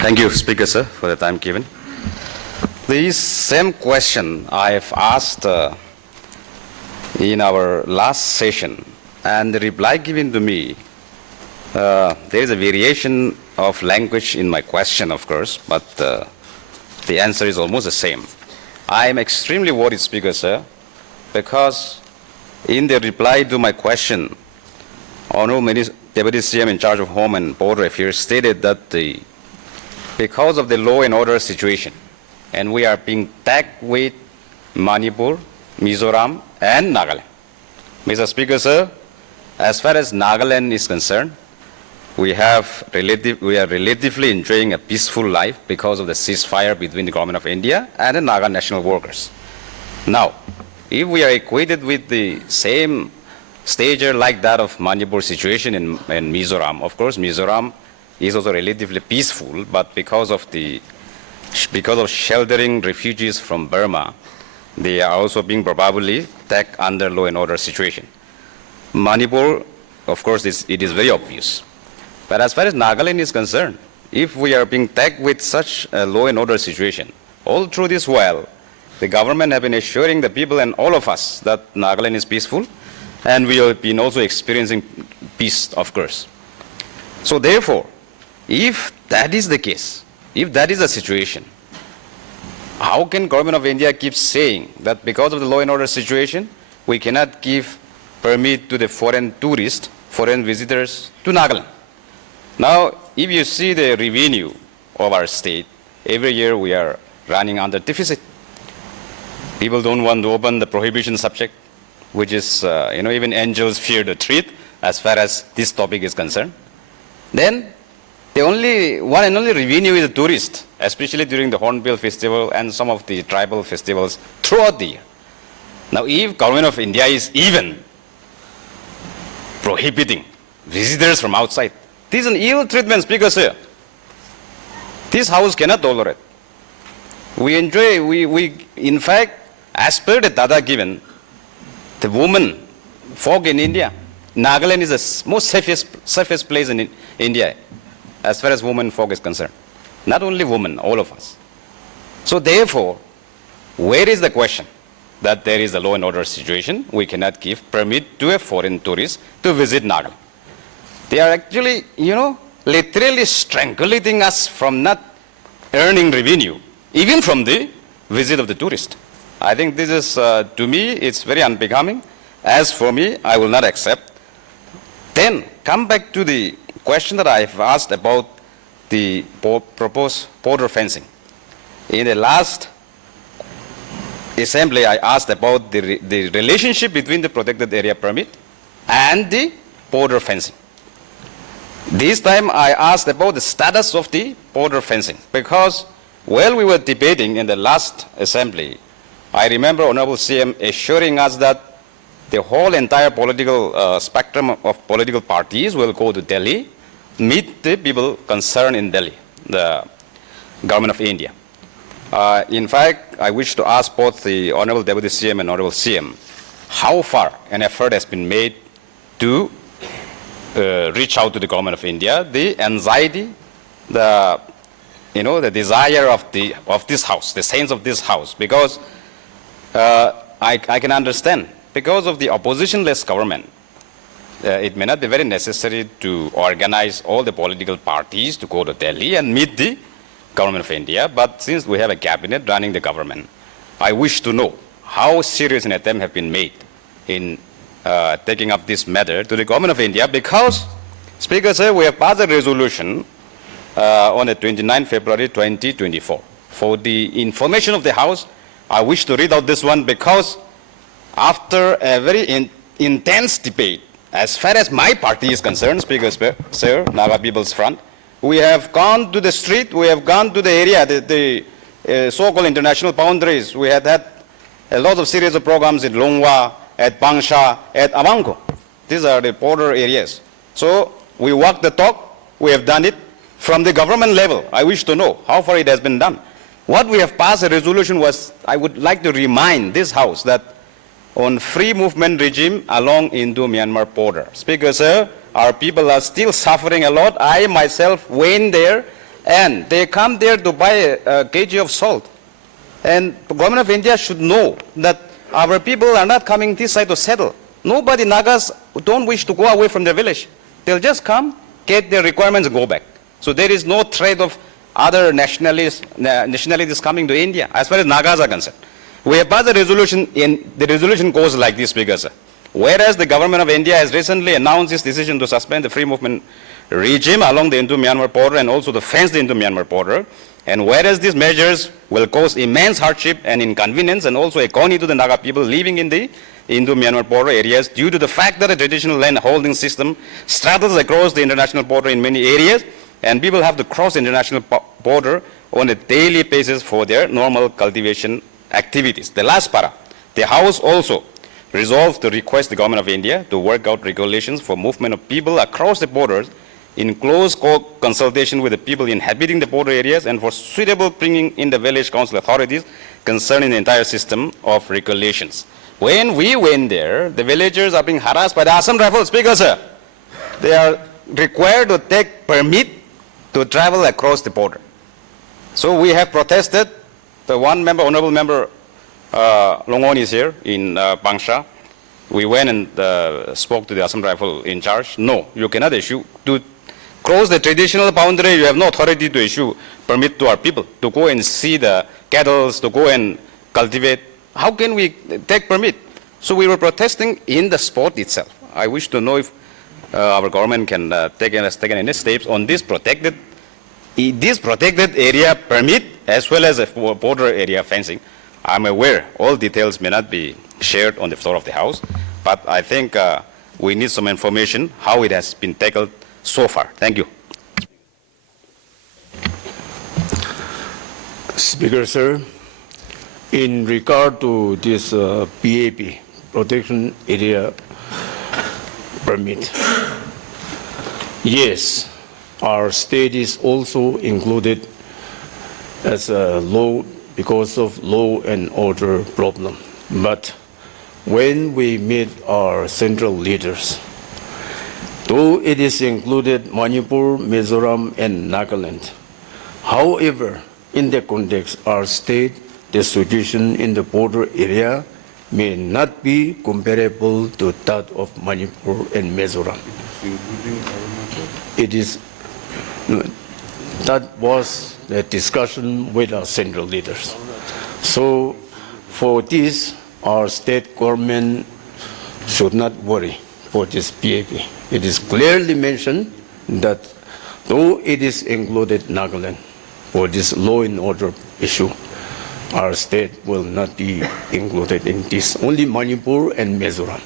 Thank you, Speaker, sir, for the time given. The same question I've asked in our last session, and the reply given to me, there is a variation of language in my question, of course, but the answer is almost the same. I am extremely worried, Speaker, sir, because in the reply to my question, Honorable Deputy CM in charge of Home and Border Affairs stated that because of the law and order situation, and we are being tagged with Manipur, Mizoram, and Nagaland. Mr. Speaker, sir, as far as Nagaland is concerned, we are relatively enjoying a peaceful life because of the ceasefire between the government of India and the Naga national workers. Now, if we are equated with the same stature like that of Manipur situation in Mizoram, of course, Mizoram is also relatively peaceful, but because of sheltering refugees from Burma, they are also being probably tagged under law and order situation. Manipur, of course, it is very obvious. But as far as Nagaland is concerned, if we are being tagged with such a law and order situation, all through this while, the government have been assuring the people and all of us that Nagaland is peaceful, and we have been also experiencing peace, of course. So therefore, if that is the case, if that is the situation, how can government of India keep saying that because of the law and order situation, we cannot give permit to the foreign tourists, foreign visitors to Nagaland? Now, if you see the revenue of our state, every year we are running under deficit. People don't want to open the prohibition subject, which is, even angels fear the truth as far as this topic is concerned. Then, the one and only revenue is the tourist, especially during the Hornbill Festival and some of the tribal festivals throughout the year. Now, if government of India is even prohibiting visitors from outside, this is an ill treatment, Speaker, sir. This house cannot tolerate. We in fact, as per the data given, the women folk in India, Nagaland is the most safest place in India as far as women folk is concerned. Not only women, all of us. So therefore, where is the question that there is a law and order situation, we cannot give permit to a foreign tourist to visit Nagaland? They are actually, literally strangling us from not earning revenue, even from the visit of the tourist. I think this is, to me, it's very unbecoming. As for me, I will not accept. Then, come back to the question that I have asked about the proposed border fencing. In the last assembly, I asked about the relationship between the protected area permit and the border fencing. This time, I asked about the status of the border fencing, because while we were debating in the last assembly, I remember Honorable CM assuring us that the whole entire political spectrum of political parties will go to Delhi, meet the people concerned in Delhi, the government of India. In fact, I wish to ask both the Honorable Deputy CM and Honorable CM, how far an effort has been made to reach out to the government of India, the anxiety, the desire of this house, the sense of this house, because I can understand, because of the opposition-less government, it may not be very necessary to organize all the political parties to go to Delhi and meet the government of India, but since we have a cabinet running the government, I wish to know how serious an attempt have been made in taking up this matter to the government of India, because, Speaker, sir, we have passed a resolution on the 29th February 2024. For the information of the House, I wish to read out this one, because after a very intense debate, as far as my party is concerned, Speaker, sir, Naga People's Front, we have gone to the street, we have gone to the area, the so-called international boundaries. We have had a lot of series of programs in Longwa, at Bangsha, at Avanko. These are the border areas. So we walk the talk, we have done it from the government level. I wish to know how far it has been done. What we have passed a resolution was, I would like to remind this House that on free movement regime along Indo-Myanmar border. Speaker, sir, our people are still suffering a lot. I myself went there and they come there to buy a kg of salt. And the government of India should know that our people are not coming this side to settle. Nobody, Nagas, don't wish to go away from their village. They'll just come, get their requirements, and go back. So there is no threat of other nationalities coming to India, as far as Nagas are concerned. We have passed a resolution, and the resolution goes like this, Speaker, sir. Whereas the government of India has recently announced its decision to suspend the free movement regime along the Indo-Myanmar border and also to fence the Indo-Myanmar border, and whereas these measures will cause immense hardship and inconvenience and also agony to the Naga people living in the Indo-Myanmar border areas due to the fact that a traditional land holding system straddles across the international border in many areas, and people have to cross the international border on a daily basis for their normal cultivation activities. The last para, the House also resolved to request the Government of India to work out regulations for movement of people across the borders in close consultation with the people inhabiting the border areas and for suitable bringing in the village council authorities concerning the entire system of regulations. When we went there, the villagers are being harassed by the Assam Rifles, Speaker, sir. They are required to take permit to travel across the border. So we have protested. The one member, honorable member Longon is here in Bangsha. We went and spoke to the Assam Rifle in charge. No, you cannot issue. To cross the traditional boundary, you have no authority to issue permit to our people to go and see the cattle, to go and cultivate. How can we take permit? So we were protesting in the spot itself. I wish to know if our government can has taken any steps on this protected area permit as well as a border area fencing. I'm aware all details may not be shared on the floor of the House, but I think we need some information how it has been tackled so far. Thank you. Speaker, sir, in regard to this PAP, Protection Area Permit, yes, our state is also included as a law because of law and order problem. But when we meet our central leaders, though it is included Manipur, Mizoram, and Nagaland, however, in the context, our state, the situation in the border area may not be comparable to that of Manipur and Mizoram. It is, that was the discussion with our central leaders. So for this, our state government should not worry for this PAP. It is clearly mentioned that though it is included Nagaland for this law and order issue, our state will not be included in this, only Manipur and Mizoram.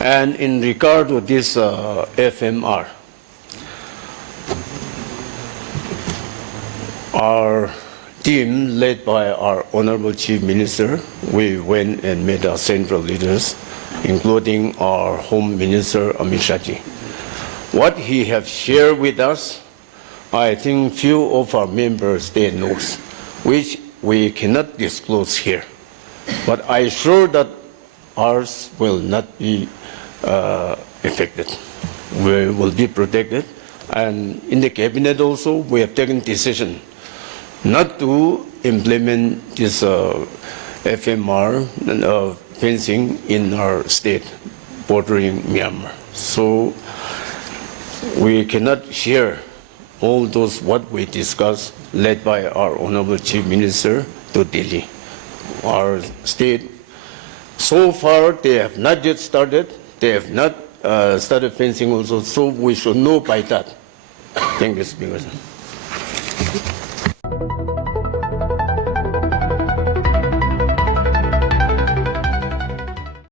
And in regard to this FMR, our team led by our Honorable Chief Minister, we went and met our central leaders, including our Home Minister Amit Shah ji. What he has shared with us, I think few of our members they knows, which we cannot disclose here. But I assure that ours will not be affected. We will be protected. And in the cabinet also, we have taken decision not to implement this FMR fencing in our state bordering Myanmar. So we cannot share all those what we discussed, led by our Honorable Chief Minister to Delhi. Our state, so far they have not yet started. They have not started fencing also, so we should know by that. Thank you, Speaker.